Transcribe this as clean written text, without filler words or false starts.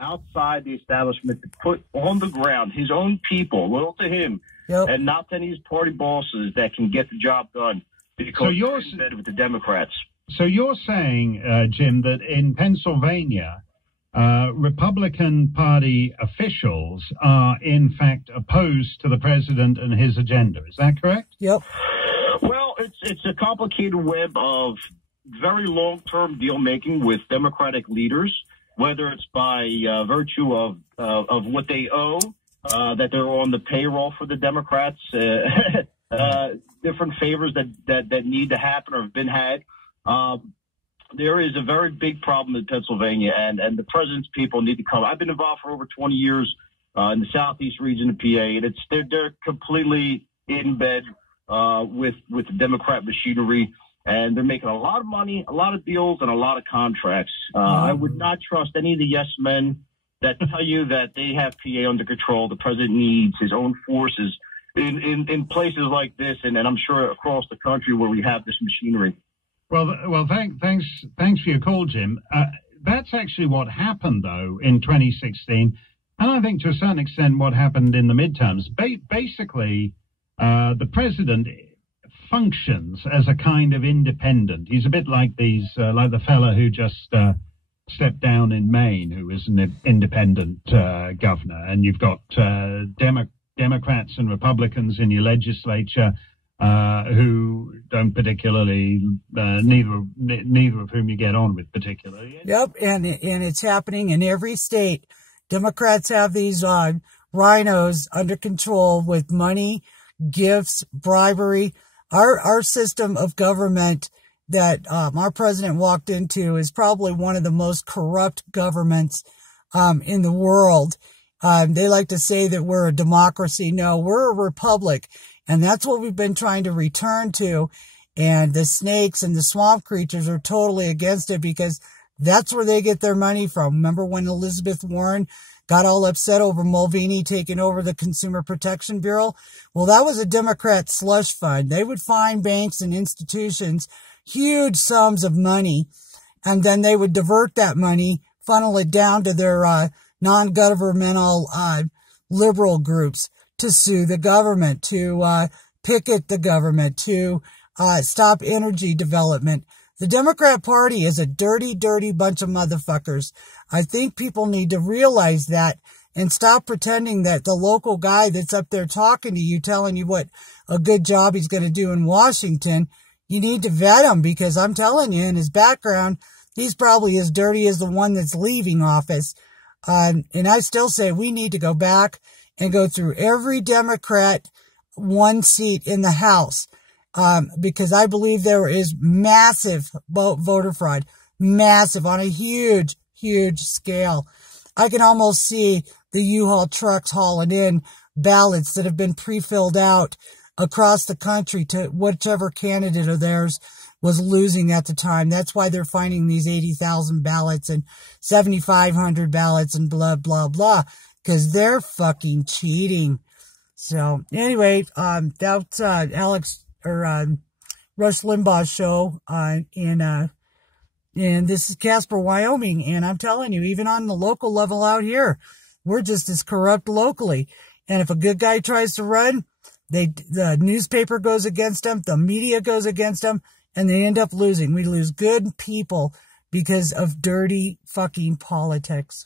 outside the establishment to put on the ground his own people, loyal to him, and not to any of his party bosses that can get the job done because you're in bed with the Democrats. So you're saying, Jim, that in Pennsylvania, Republican Party officials are in fact opposed to the president and his agenda. Is that correct? Yep. Well, it's a complicated web of very long-term deal-making with Democratic leaders, whether it's by virtue of what they owe, that they're on the payroll for the Democrats, different favors that need to happen or have been had. There is a very big problem in Pennsylvania, and the president's people need to come. I've been involved for over 20 years in the southeast region of PA, and they're completely in bed with the Democrat machinery, and they're making a lot of money, a lot of deals, and a lot of contracts. I would not trust any of the yes men that tell you that they have PA under control. The president needs his own forces in places like this, and I'm sure across the country where we have this machinery. Well, thanks for your call, Jim. That's actually what happened, though, in 2016, and I think to a certain extent what happened in the midterms. Basically, the president functions as a kind of independent. He's a bit like like the fella who just stepped down in Maine, who is an independent governor, and you've got Democrats and Republicans in your legislature. Who don't particularly, neither of whom you get on with particularly. Yep, and it's happening in every state. Democrats have these rhinos under control with money, gifts, bribery. Our system of government that our president walked into is probably one of the most corrupt governments in the world. They like to say that we're a democracy. No, we're a republic. And that's what we've been trying to return to. And the snakes and the swamp creatures are totally against it because that's where they get their money from. Remember when Elizabeth Warren got all upset over Mulvaney taking over the Consumer Protection Bureau? Well, that was a Democrat slush fund. They would fine banks and institutions huge sums of money, and then they would divert that money, funnel it down to their non-governmental liberal groups to sue the government, to picket the government, to stop energy development. The Democrat Party is a dirty, dirty bunch of motherfuckers. I think people need to realize that and stop pretending that the local guy that's up there talking to you, telling you what a good job he's going to do in Washington, you need to vet him because I'm telling you, in his background, he's probably as dirty as the one that's leaving office. And I still say we need to go back and go through every Democrat one seat in the House, because I believe there is massive voter fraud, massive on a huge, huge scale. I can almost see the U-Haul trucks hauling in ballots that have been pre-filled out across the country to whichever candidate of theirs was losing at the time. That's why they're finding these 80,000 ballots and 7,500 ballots and blah, blah, blah. Because they're fucking cheating. So, anyway, that's Alex, or Rush Limbaugh's show, and this is Casper, Wyoming, and I'm telling you, even on the local level out here, we're just as corrupt locally. And if a good guy tries to run, the newspaper goes against them, the media goes against them, and they end up losing. We lose good people because of dirty fucking politics.